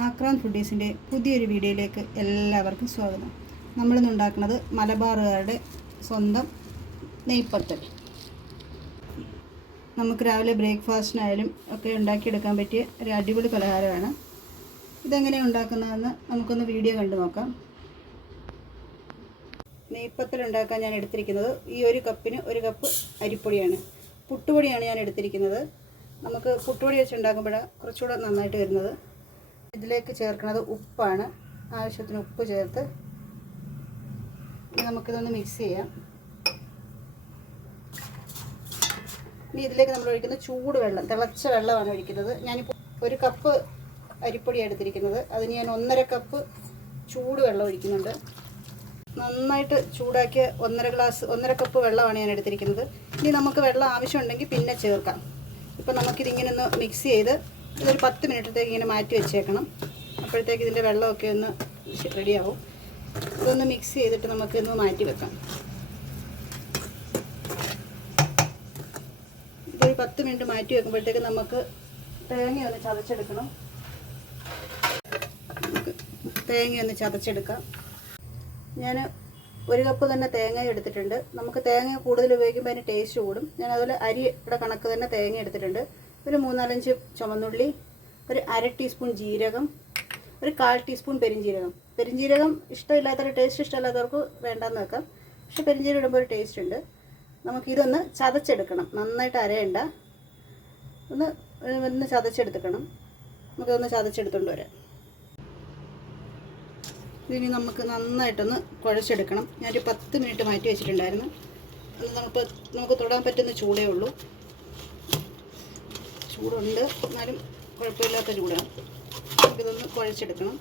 ആക്രാന്ത് ഫുഡീസിന്റെ പുതിയൊരു വീഡിയോയിലേക്ക് എല്ലാവർക്കും സ്വാഗതം. നമ്മളിന്ന് ഉണ്ടാക്കുന്നത് മലബാറുകാരുടെ സ്വന്തം നെയ്പ്പത്തൽ നമുക്ക് രാവിലെ ബ്രേക്ക്ഫാസ്റ്റിനായാലും ഒക്കെ ഉണ്ടാക്കിയെടുക്കാൻ പറ്റിയ ഒരു അടിപൊളി പലഹാരമാണ്. ഇതെങ്ങനെയാണ് ഉണ്ടാക്കുന്നതെന്ന് നമുക്കൊന്ന് വീഡിയോ കണ്ടു നോക്കാം. നെയ്പ്പത്തൽ ഉണ്ടാക്കാൻ ഞാൻ എടുത്തിരിക്കുന്നത് ഈ ഒരു കപ്പിന് ഒരു കപ്പ് അരിപ്പൊടിയാണ്. പുട്ടുപൊടിയാണ് ഞാൻ എടുത്തിരിക്കുന്നത്. നമുക്ക് പുട്ടുപൊടി വെച്ച് ഉണ്ടാക്കുമ്പോഴാണ് കുറച്ചുകൂടെ നന്നായിട്ട് വരുന്നത്. ഇതിലേക്ക് ചേർക്കുന്നത് ഉപ്പാണ്. ആവശ്യത്തിന് ഉപ്പ് ചേർത്ത് നമുക്കിതൊന്ന് മിക്സ് ചെയ്യാം. ഇനി ഇതിലേക്ക് നമ്മൾ ഒഴിക്കുന്ന ചൂട് വെള്ളം തിളച്ച വെള്ളമാണ് ഒഴിക്കുന്നത്. ഞാനിപ്പോൾ ഒരു കപ്പ് അരിപ്പൊടിയാണ് എടുത്തിരിക്കുന്നത്. അതിന് ഞാൻ ഒന്നര കപ്പ് ചൂട് വെള്ളം ഒഴിക്കുന്നുണ്ട്. നന്നായിട്ട് ചൂടാക്കിയ ഒന്നര ഗ്ലാസ് ഒന്നര കപ്പ് വെള്ളമാണ് ഞാൻ എടുത്തിരിക്കുന്നത്. ഇനി നമുക്ക് വെള്ളം ആവശ്യമുണ്ടെങ്കിൽ പിന്നെ ചേർക്കാം. ഇപ്പം നമുക്കിതിങ്ങനെ ഒന്ന് മിക്സ് ചെയ്ത് ഇതൊരു പത്ത് മിനിറ്റത്തേക്ക് ഇങ്ങനെ മാറ്റി വെച്ചേക്കണം. അപ്പോഴത്തേക്ക് ഇതിന്റെ വെള്ളമൊക്കെ ഒന്ന് റെഡിയാവും. ഇതൊന്ന് മിക്സ് ചെയ്തിട്ട് നമുക്ക് ഇന്ന് മാറ്റി വെക്കാം. ഇതൊരു പത്ത് മിനിറ്റ് മാറ്റി വെക്കുമ്പോഴത്തേക്ക് നമുക്ക് തേങ്ങ ഒന്ന് ചതച്ചെടുക്കണം. നമുക്ക് തേങ്ങ ഒന്ന് ചതച്ചെടുക്കാം. ഞാൻ ഒരു കപ്പ് തന്നെ തേങ്ങ എടുത്തിട്ടുണ്ട്. നമുക്ക് തേങ്ങ കൂടുതൽ ഉപയോഗിക്കുമ്പോൾ അതിന് ടേസ്റ്റ് കൂടും. ഞാൻ അതുപോലെ അരിയുടെ കണക്ക് തന്നെ തേങ്ങ എടുത്തിട്ടുണ്ട്. ഒരു മൂന്നാലഞ്ച് ചുമന്നുള്ളി ഒരു അര ടീസ്പൂൺ ജീരകം ഒരു കാൽ ടീസ്പൂൺ പെരിഞ്ജീരകം. പെരിഞ്ജീരകം ഇഷ്ടമില്ലാത്തവർ ടേസ്റ്റ് ഇഷ്ടമില്ലാത്തവർക്ക് വേണ്ടെന്ന് വെക്കാം. പക്ഷെ പെരിഞ്ജീരകം ഇടുമ്പോൾ ഒരു ടേസ്റ്റ് ഉണ്ട്. നമുക്കിതൊന്ന് ചതച്ചെടുക്കണം. നന്നായിട്ട് അരയണ്ട. ഒന്ന് ഒന്ന് ചതച്ചെടുത്തിക്കണം നമുക്കൊന്ന് ചതച്ചെടുത്തുകൊണ്ട് വരാം. ഇതിനി നമുക്ക് നന്നായിട്ടൊന്ന് കുഴച്ചെടുക്കണം. ഞാനൊരു പത്ത് മിനിറ്റ് മാറ്റി വെച്ചിട്ടുണ്ടായിരുന്നു. അത് നമുക്ക് നമുക്ക് തൊടാൻ പറ്റുന്ന ചൂടേ ഉള്ളൂ. ചൂടുണ്ട്. എന്നാലും കുഴപ്പമില്ലാത്ത ചൂടാണ്. നമുക്കിതൊന്ന് കുഴച്ചെടുക്കണം.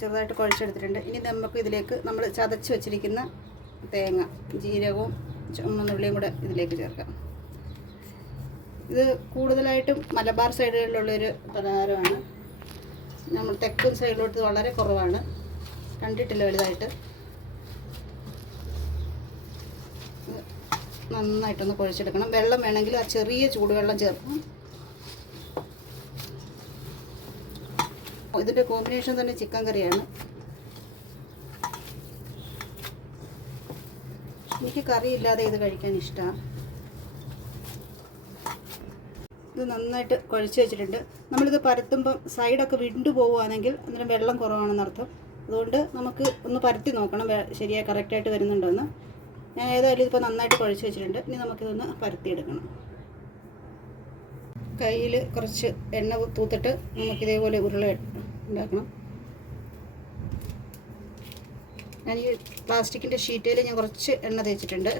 ചെറുതായിട്ട് കുഴച്ചെടുത്തിട്ടുണ്ട്. ഇനി നമുക്ക് ഇതിലേക്ക് നമ്മൾ ചതച്ച് വെച്ചിരിക്കുന്ന തേങ്ങ ജീരകവും ചുമന്നുള്ളിയും കൂടെ ഇതിലേക്ക് ചേർക്കാം. ഇത് കൂടുതലായിട്ടും മലബാർ സൈഡുകളിലുള്ളൊരു പലഹാരമാണ്. നമ്മൾ തെക്കും സൈഡിലോട്ട് വളരെ കുറവാണ്. കണ്ടിട്ടില്ല വലുതായിട്ട്. നന്നായിട്ടൊന്ന് കുഴച്ചെടുക്കണം. വെള്ളം വേണമെങ്കിൽ ആ ചെറിയ ചൂടുവെള്ളം ചേർക്കും ഇതിന്റെ കോമ്പിനേഷൻ തന്നെ ചിക്കൻ കറിയാണ്. എനിക്ക് കറി ഇല്ലാതെ ഇത് കഴിക്കാൻ ഇഷ്ടമാണ് ഇത് നന്നായിട്ട് കുഴച്ച് വെച്ചിട്ടുണ്ട്. നമ്മളിത് പരത്തുമ്പം സൈഡൊക്കെ വിണ്ടു പോവുകയാണെങ്കിൽ അന്നേരം വെള്ളം കുറവാണെന്നർത്ഥം. അതുകൊണ്ട് നമുക്ക് ഒന്ന് പരത്തി നോക്കണം. ശരിയായി കറക്റ്റായിട്ട് വരുന്നുണ്ടോയെന്ന് ഞാൻ ഏതായാലും ഇതിപ്പോൾ നന്നായിട്ട് കുഴച്ച് വെച്ചിട്ടുണ്ട്. ഇനി നമുക്കിതൊന്ന് പരത്തിയെടുക്കണം. കയ്യിൽ കുറച്ച് എണ്ണ തൂത്തിട്ട് നമുക്കിതേപോലെ ഉരുള ഉണ്ടാക്കണം. ഞാൻ ഈ പ്ലാസ്റ്റിക്കിന്റെ ഷീറ്റിൽ ഞാൻ കുറച്ച് എണ്ണ തേച്ചിട്ടുണ്ട്.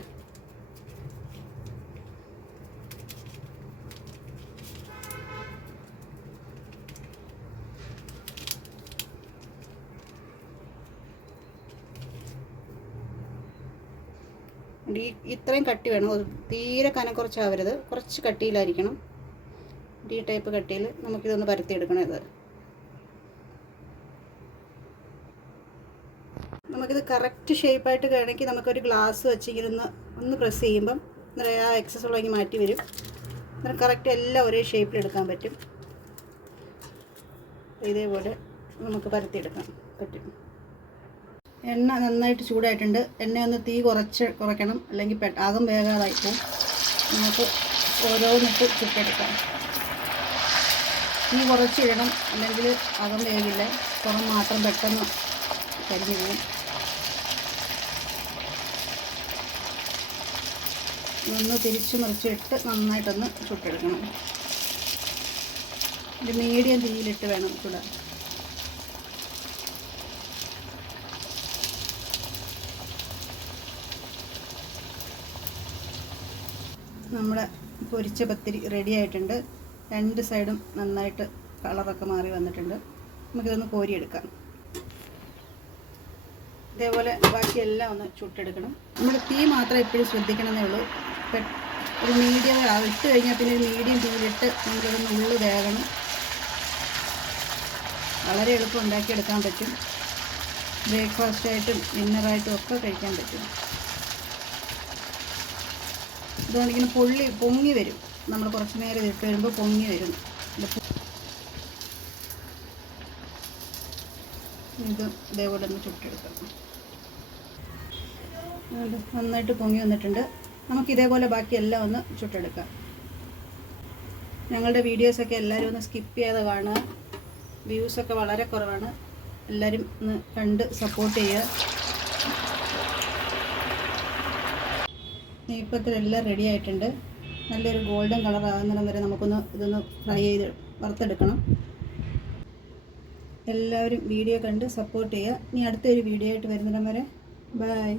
ഈ ഇത്രയും കട്ടി വേണം. തീരെ കനം കുറച്ചാവരുത്. കുറച്ച് കട്ടിയിലായിരിക്കണം. ഡി ടൈപ്പ് കട്ടിയിൽ നമുക്കിതൊന്ന് പരത്തിയെടുക്കണം ഇത്. നമുക്കിത് കറക്റ്റ് ഷേപ്പായിട്ട് വേണമെങ്കിൽ നമുക്കൊരു ഗ്ലാസ് വെച്ചിങ്ങനെ ഒന്ന് പ്രസ് ചെയ്യുമ്പം ആ എക്സസ് ഉള്ളെങ്കിൽ മാറ്റി വരും. അന്നേരം കറക്റ്റ് എല്ലാം ഒരേ ഷേപ്പിൽ എടുക്കാൻ പറ്റും. ഇതേപോലെ നമുക്ക് പരത്തിയെടുക്കാൻ പറ്റും എണ്ണ നന്നായിട്ട് ചൂടായിട്ടുണ്ട്. എണ്ണ ഒന്ന് തീ കുറച്ച് കുറയ്ക്കണം. അല്ലെങ്കിൽ പെ അകം വേഗാതായി പോകും. നമുക്ക് ഓരോന്നിട്ട് ചുട്ടെടുക്കാം. തീ കുറച്ചിടണം. അല്ലെങ്കിൽ അകം വേഗില്ല പുറം മാത്രം പെട്ടെന്ന് കരിഞ്ഞു പോകും. ഒന്ന് തിരിച്ച് മറിച്ചിട്ട് നന്നായിട്ടൊന്ന് ചുട്ടെടുക്കണം. ഒരു മീഡിയം തീയിലിട്ട് വേണം ചുടാൻ. നമ്മുടെ പൊരിച്ച പത്തിരി റെഡി ആയിട്ടുണ്ട്. രണ്ട് സൈഡും നന്നായിട്ട് കളറൊക്കെ മാറി വന്നിട്ടുണ്ട്. നമുക്കിതൊന്ന് കോരിയെടുക്കാം. ഇതേപോലെ ബാക്കിയെല്ലാം ഒന്ന് ചുട്ടെടുക്കണം. നമ്മൾ തീ മാത്രം എപ്പോഴും ശ്രദ്ധിക്കണമെന്നേ ഉള്ളൂ. ഒരു മീഡിയം ഇട്ട് കഴിഞ്ഞാൽ പിന്നെ ഒരു മീഡിയം തീയിലിട്ട് നമ്മളിതൊന്ന് ഉള്ളു വേകണം. വളരെ എളുപ്പം ഉണ്ടാക്കിയെടുക്കാൻ പറ്റും. ബ്രേക്ക്ഫാസ്റ്റായിട്ടും ഡിന്നറായിട്ടും ഒക്കെ കഴിക്കാൻ പറ്റും. ഇതുകൊണ്ട് ഇങ്ങനെ പൊള്ളി പൊങ്ങി വരും. നമ്മൾ കുറച്ച് നേരം ഇട്ട് വരുമ്പോൾ പൊങ്ങി വരും. ഇത് ഇതേപോലെ ഒന്ന് ചുട്ടെടുക്കാം നന്നായിട്ട് പൊങ്ങി വന്നിട്ടുണ്ട്. നമുക്ക് ഇതേപോലെ ബാക്കി എല്ലാം ഒന്ന് ചുട്ടെടുക്കാം. ഞങ്ങളുടെ വീഡിയോസൊക്കെ എല്ലാവരും ഒന്ന് സ്കിപ്പ് ചെയ്യാതെ കാണുക. വ്യൂസൊക്കെ വളരെ കുറവാണ്. എല്ലാവരും ഒന്ന് കണ്ട് സപ്പോർട്ട് ചെയ്യുക. നെയ്പ്പത്തിലെല്ലാം റെഡി ആയിട്ടുണ്ട്. നല്ലൊരു ഗോൾഡൻ കളർ ആകുന്നിടം വരെ നമുക്കൊന്ന് ഇതൊന്ന് ഫ്രൈ ചെയ്ത് വറുത്തെടുക്കണം. എല്ലാവരും വീഡിയോ കണ്ട് സപ്പോർട്ട് ചെയ്യുക. ഇനി അടുത്തൊരു വീഡിയോ ആയിട്ട് വരുന്നിടം വരെ. ബൈ